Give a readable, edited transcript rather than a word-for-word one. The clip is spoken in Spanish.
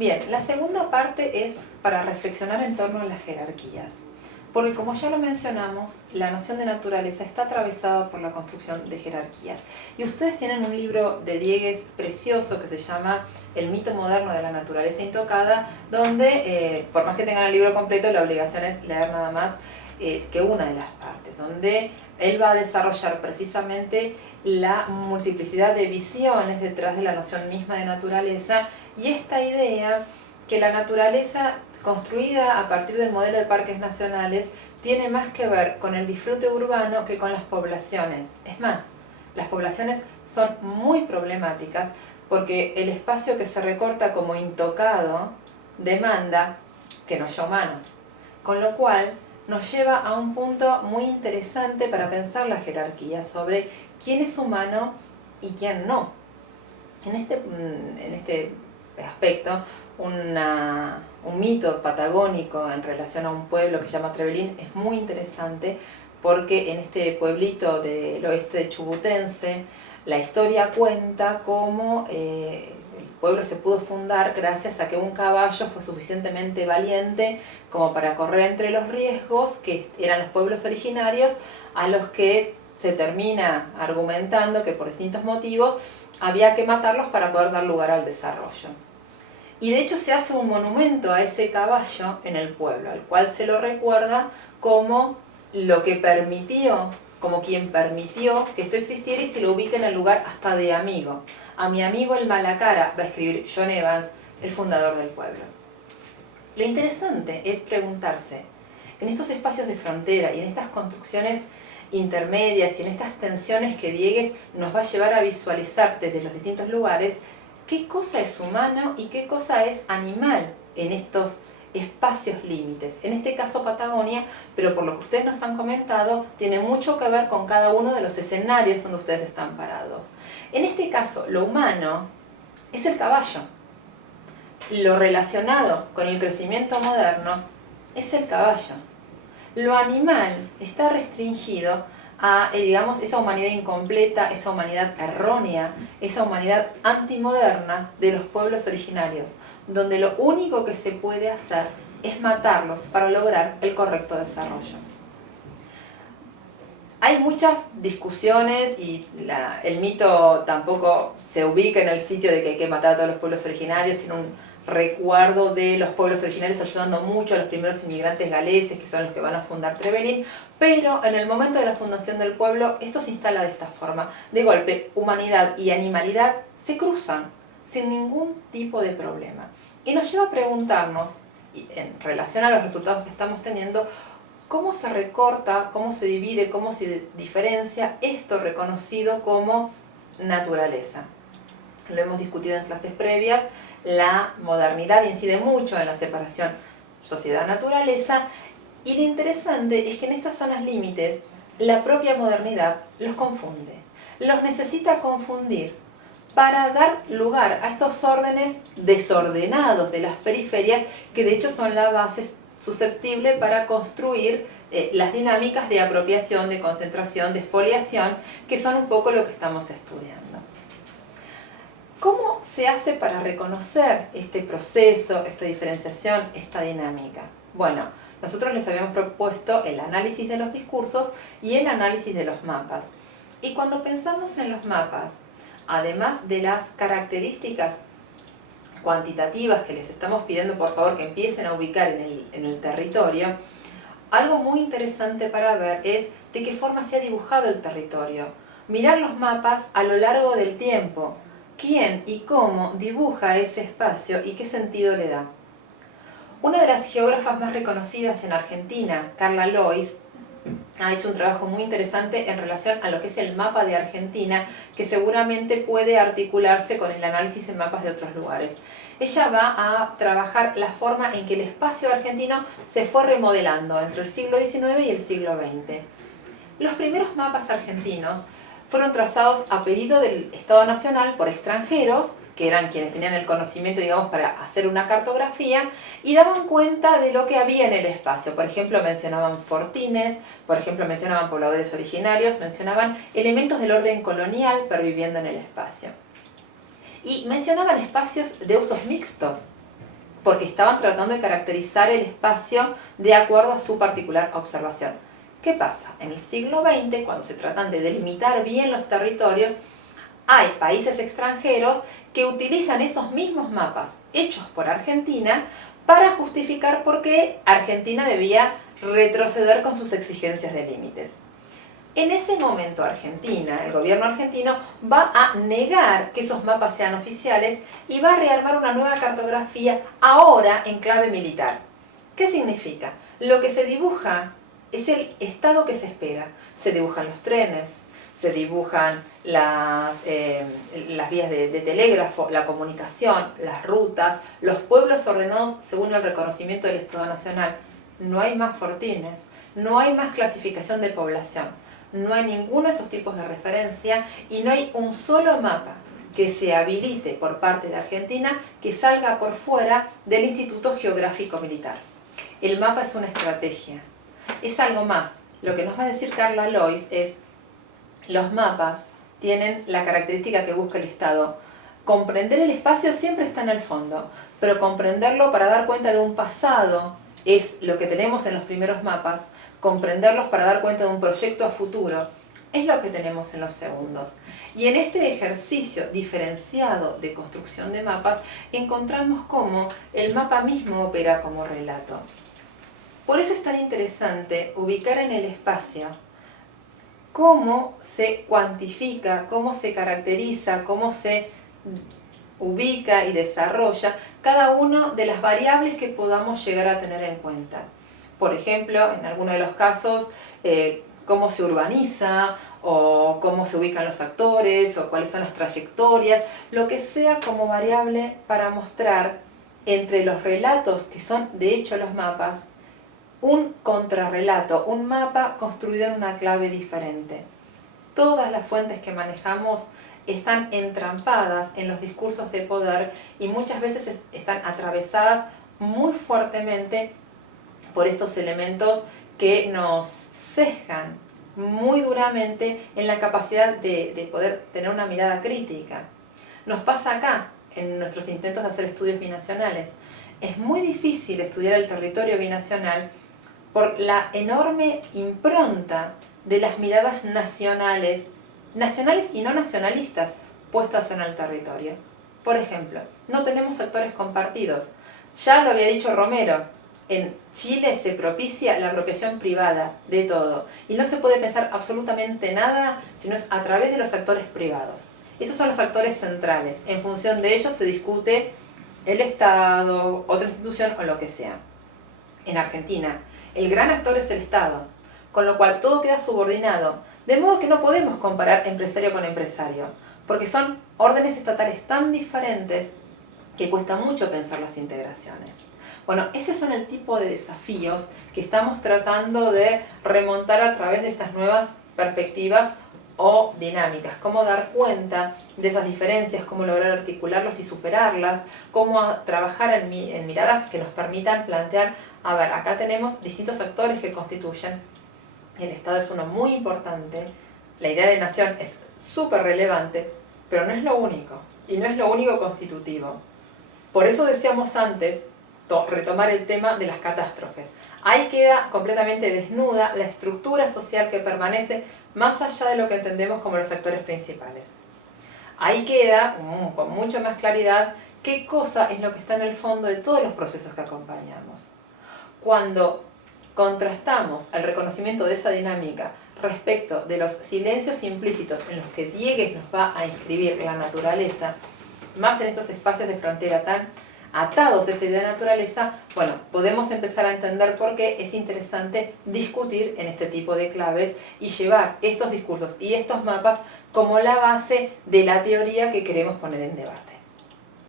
Bien, la segunda parte es para reflexionar en torno a las jerarquías. Porque como ya lo mencionamos, la noción de naturaleza está atravesada por la construcción de jerarquías. Y ustedes tienen un libro de Diegues precioso que se llama El mito moderno de la naturaleza intocada, donde, por más que tengan el libro completo, la obligación es leer nada más que una de las partes, donde él va a desarrollar precisamente la multiplicidad de visiones detrás de la noción misma de naturaleza y esta idea que la naturaleza construida a partir del modelo de parques nacionales tiene más que ver con el disfrute urbano que con las poblaciones. Es más, las poblaciones son muy problemáticas porque el espacio que se recorta como intocado demanda que no haya humanos. Con lo cual nos lleva a un punto muy interesante para pensar la jerarquía sobre quién es humano y quién no. En este aspecto, un mito patagónico en relación a un pueblo que se llama Trevelin es muy interesante porque en este pueblito del oeste de Chubutense la historia cuenta cómo el pueblo se pudo fundar gracias a que un caballo fue suficientemente valiente como para correr entre los riesgos que eran los pueblos originarios, a los que se termina argumentando que por distintos motivos había que matarlos para poder dar lugar al desarrollo. Y de hecho se hace un monumento a ese caballo en el pueblo, al cual se lo recuerda como lo que permitió, como quien permitió que esto existiera, y se lo ubica en el lugar hasta de amigo. A mi amigo el Malacara, va a escribir John Evans, el fundador del pueblo. Lo interesante es preguntarse, en estos espacios de frontera y en estas construcciones intermedias y en estas tensiones que Diegues nos va a llevar a visualizar desde los distintos lugares, qué cosa es humano y qué cosa es animal en estos espacios límites. En este caso Patagonia, pero por lo que ustedes nos han comentado, tiene mucho que ver con cada uno de los escenarios donde ustedes están parados. En este caso, lo humano es el caballo. Lo relacionado con el crecimiento moderno es el caballo. Lo animal está restringido a, digamos, esa humanidad incompleta, esa humanidad errónea, esa humanidad antimoderna de los pueblos originarios, donde lo único que se puede hacer es matarlos para lograr el correcto desarrollo. Hay muchas discusiones y el mito tampoco se ubica en el sitio de que hay que matar a todos los pueblos originarios, tiene un recuerdo de los pueblos originarios ayudando mucho a los primeros inmigrantes galeses, que son los que van a fundar Trevelin, pero en el momento de la fundación del pueblo esto se instala de esta forma. De golpe, humanidad y animalidad se cruzan sin ningún tipo de problema. Y nos lleva a preguntarnos, en relación a los resultados que estamos teniendo, cómo se recorta, cómo se divide, cómo se diferencia esto reconocido como naturaleza. Lo hemos discutido en clases previas. La modernidad incide mucho en la separación sociedad-naturaleza, y lo interesante es que en estas zonas límites la propia modernidad los confunde, los necesita confundir para dar lugar a estos órdenes desordenados de las periferias, que de hecho son la base susceptible para construir las dinámicas de apropiación, de concentración, de expoliación, que son un poco lo que estamos estudiando. ¿Cómo se hace para reconocer este proceso, esta diferenciación, esta dinámica? Bueno, nosotros les habíamos propuesto el análisis de los discursos y el análisis de los mapas. Y cuando pensamos en los mapas, además de las características cuantitativas que les estamos pidiendo por favor que empiecen a ubicar en el territorio, algo muy interesante para ver es de qué forma se ha dibujado el territorio. Mirar los mapas a lo largo del tiempo. ¿Quién y cómo dibuja ese espacio y qué sentido le da? Una de las geógrafas más reconocidas en Argentina, Carla Lois, ha hecho un trabajo muy interesante en relación a lo que es el mapa de Argentina, que seguramente puede articularse con el análisis de mapas de otros lugares. Ella va a trabajar la forma en que el espacio argentino se fue remodelando entre el siglo XIX y el siglo XX. Los primeros mapas argentinos fueron trazados a pedido del Estado Nacional por extranjeros, que eran quienes tenían el conocimiento, digamos, para hacer una cartografía, y daban cuenta de lo que había en el espacio. Por ejemplo, mencionaban fortines, por ejemplo, mencionaban pobladores originarios, mencionaban elementos del orden colonial perviviendo en el espacio. Y mencionaban espacios de usos mixtos. porque estaban tratando de caracterizar el espacio de acuerdo a su particular observación. ¿Qué pasa? En el siglo XX, cuando se tratan de delimitar bien los territorios, hay países extranjeros que utilizan esos mismos mapas hechos por Argentina para justificar por qué Argentina debía retroceder con sus exigencias de límites. En ese momento Argentina, el gobierno argentino, va a negar que esos mapas sean oficiales y va a rearmar una nueva cartografía ahora en clave militar. ¿Qué significa? Lo que se dibuja es el estado que se espera. Se dibujan los trenes, se dibujan las vías de telégrafo, la comunicación, las rutas, los pueblos ordenados según el reconocimiento del Estado Nacional. No hay más fortines, no hay más clasificación de población, no hay ninguno de esos tipos de referencia y no hay un solo mapa que se habilite por parte de Argentina que salga por fuera del Instituto Geográfico Militar. El mapa es una estrategia, es algo más. Lo que nos va a decir Carla Lois es: los mapas tienen la característica que busca el Estado. Comprender el espacio siempre está en el fondo, pero comprenderlo para dar cuenta de un pasado es lo que tenemos en los primeros mapas. Comprenderlos para dar cuenta de un proyecto a futuro es lo que tenemos en los segundos. Y en este ejercicio diferenciado de construcción de mapas encontramos cómo el mapa mismo opera como relato. Por eso es tan interesante ubicar en el espacio cómo se cuantifica, cómo se caracteriza, cómo se ubica y desarrolla cada una de las variables que podamos llegar a tener en cuenta. Por ejemplo, en algunos de los casos, cómo se urbaniza, o cómo se ubican los actores, o cuáles son las trayectorias, lo que sea como variable para mostrar entre los relatos que son de hecho los mapas, un contrarrelato, un mapa construido en una clave diferente. Todas las fuentes que manejamos están entrampadas en los discursos de poder y muchas veces están atravesadas muy fuertemente por estos elementos que nos sesgan muy duramente en la capacidad de poder tener una mirada crítica. Nos pasa acá, en nuestros intentos de hacer estudios binacionales. Es muy difícil estudiar el territorio binacional por la enorme impronta de las miradas nacionales y no nacionalistas puestas en el territorio. Por ejemplo, no tenemos actores compartidos. Ya lo había dicho Romero, en Chile se propicia la apropiación privada de todo y no se puede pensar absolutamente nada si no es a través de los actores privados. Esos son los actores centrales. En función de ellos se discute el Estado, otra institución o lo que sea. En Argentina, el gran actor es el Estado, con lo cual todo queda subordinado, de modo que no podemos comparar empresario con empresario, porque son órdenes estatales tan diferentes que cuesta mucho pensar las integraciones. Bueno, ese son el tipo de desafíos que estamos tratando de remontar a través de estas nuevas perspectivas o dinámicas. Cómo dar cuenta de esas diferencias, cómo lograr articularlas y superarlas, cómo trabajar en miradas que nos permitan plantear, a ver, acá tenemos distintos actores que constituyen. El Estado es uno muy importante, la idea de nación es súper relevante, pero no es lo único, y no es lo único constitutivo. Por eso decíamos antes, retomar el tema de las catástrofes. Ahí queda completamente desnuda la estructura social que permanece más allá de lo que entendemos como los actores principales. Ahí queda, con mucha más claridad, qué cosa es lo que está en el fondo de todos los procesos que acompañamos. Cuando contrastamos el reconocimiento de esa dinámica respecto de los silencios implícitos en los que Diegues nos va a inscribir la naturaleza, más en estos espacios de frontera tan atados a esa idea de naturaleza, bueno, podemos empezar a entender por qué es interesante discutir en este tipo de claves y llevar estos discursos y estos mapas como la base de la teoría que queremos poner en debate.